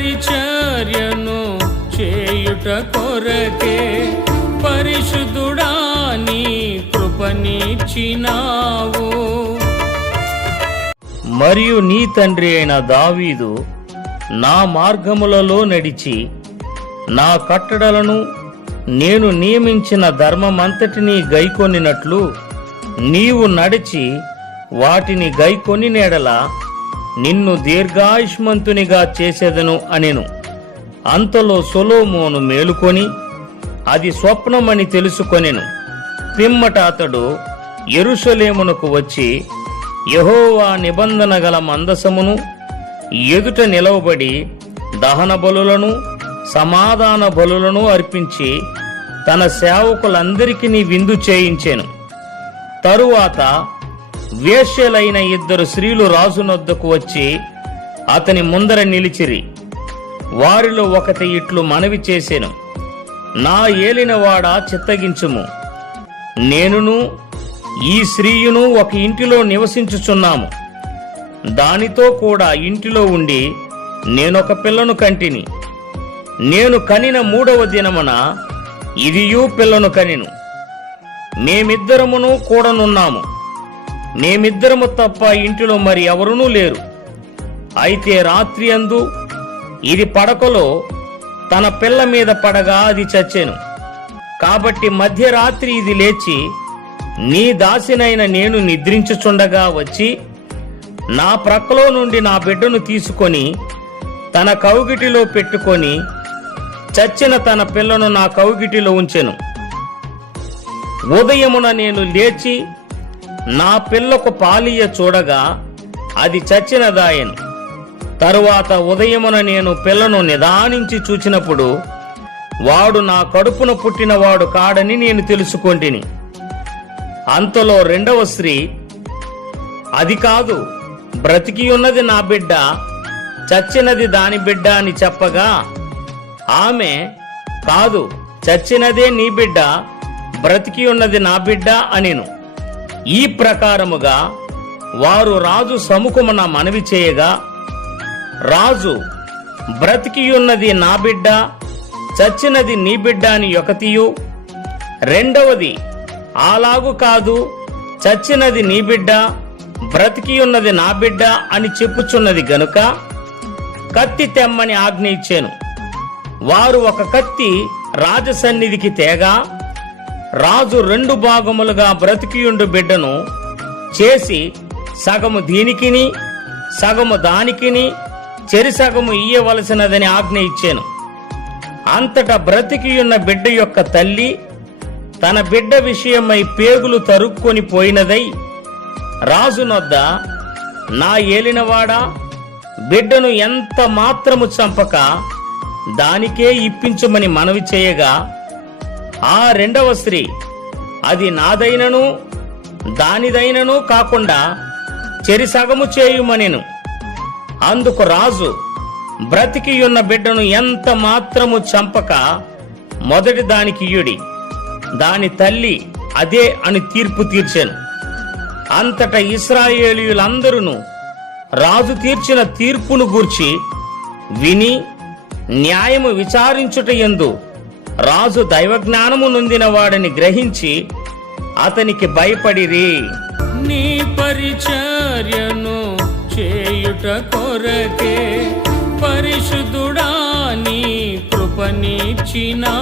పరిచర్యను చేయుట కొరకే పరిశుద్ధుడా నీ కృపనిచ్చినావు. మరియు నీ తండ్రి అయిన దావీదు నా మార్గములలో నడిచి నా కట్టడలను నేను నియమించిన ధర్మమంతటినీ గైకొనినట్లు నీవు నడిచి వాటిని గైకొని నేడల నిన్ను దీర్ఘాయుష్మంతునిగా చేసేదను అనెను. అంతలో సొలోమోను మేలుకొని అది స్వప్నమని తెలుసుకొనెను. పిమ్మట అతడు ఎరుసలేమునకు వచ్చి యహోవా నిబంధన గల మందసమును ఎదుట నిలవబడి దహన బలులను సమాధాన బలులను అర్పించి తన సేవకులందరికీ విందు చేయించాను. తరువాత వేశ్యలైన ఇద్దరు స్త్రీలు రాజునొద్దకు వచ్చి అతని ముందర నిలిచిరి. వారిలో ఒకటి ఇట్లు మనవి చేసెను. నా ఏలినవాడా చిత్తగించుము. నేనును ఈ స్త్రీయును ఒక ఇంటిలో నివసించుచున్నాము. దానితో కూడా ఇంటిలో ఉండి నేనొక పిల్లను కంటిని. నేను కనిన మూడవ దినమున ఇదియూ పిల్లను కనిను. మేమిద్దరమును కూడనున్నాము. మేమిద్దరము తప్ప ఇంటిలో మరి ఎవరునూ లేరు. అయితే రాత్రి అందు ఇది పడకలో తన పిల్ల మీద పడగా అది చచ్చెను. కాబట్టి మధ్యరాత్రి ఇది లేచి నీ దాసినైన నేను నిద్రించుచుండగా వచ్చి నా ప్రక్కలో నుండి నా బిడ్డను తీసుకొని తన కౌగిటిలో పెట్టుకొని చచ్చిన తన పిల్లను నా కౌగిటిలో ఉంచెను. ఉదయమున నేను లేచి నా పిల్లకు పాలియ చూడగా అది చచ్చినదాయను. తరువాత ఉదయమున నేను పిల్లను నిదానించి చూచినప్పుడు వాడు నా కడుపున పుట్టినవాడు కాడని నేను తెలుసుకొంటిని. అంతలో రెండవ స్త్రీ అది కాదు బ్రతికి ఉన్నది నా బిడ్డ చచ్చినది దాని బిడ్డ అని చెప్పగా ఆమె కాదు చచ్చినదే నీ బిడ్డ బ్రతికి ఉన్నది నా బిడ్డ అనిను. ఈ ప్రకారముగా వారు రాజు సముఖమున మనవి చేయగా రాజు బ్రతికియున్నది నా బిడ్డ చచ్చినది నీ బిడ్డ అని ఒకతియు రెండవది అలాగు కాదు చచ్చినది నీ బిడ్డ బ్రతికియున్నది నా బిడ్డ అని చెప్పుచున్నది గనుక కత్తి తెమ్మని ఆజ్ఞ ఇచ్చాను. వారు ఒక కత్తి రాజసన్నిధికి తేగా రాజు రెండు భాగములుగా బ్రతికియుండు బిడ్డను చేసి సగము దీనికిని సగము దానికిని చెరి సగము ఇయ్యవలసినదని ఆజ్ఞ ఇచ్చాను. అంతటా బ్రతికియున్న బిడ్డ యొక్క తల్లి తన బిడ్డ విషయమై పేగులు తరుక్కొని పోయినదై రాజునొద్ద నా ఏలినవాడా బిడ్డను ఎంత మాత్రము చంపక దానికే ఇప్పించమని మనవి చేయగా ఆ రెండవ స్త్రీ అది నాదైనను దానిదైనను కాకుండా చెరిసగము చేయుమనెను. అందుకు రాజు బ్రతికియున్న బిడ్డను ఎంత మాత్రము చంపక మొదటి దానికి ఇయుడి దాని తల్లి అదే అని తీర్పు తీర్చాను. అంతట ఇస్రాయేలీయులందరూ రాజు తీర్చిన తీర్పును గూర్చి విని న్యాయము విచారించుట ఎందు రాజు దైవజ్ఞానము నొందిన వాడిని గ్రహించి అతనికి భయపడిరి. నీ పరిచర్యను చేయుట కొరకే పరిశుద్ధుడా నీ కృపనిచ్చినా.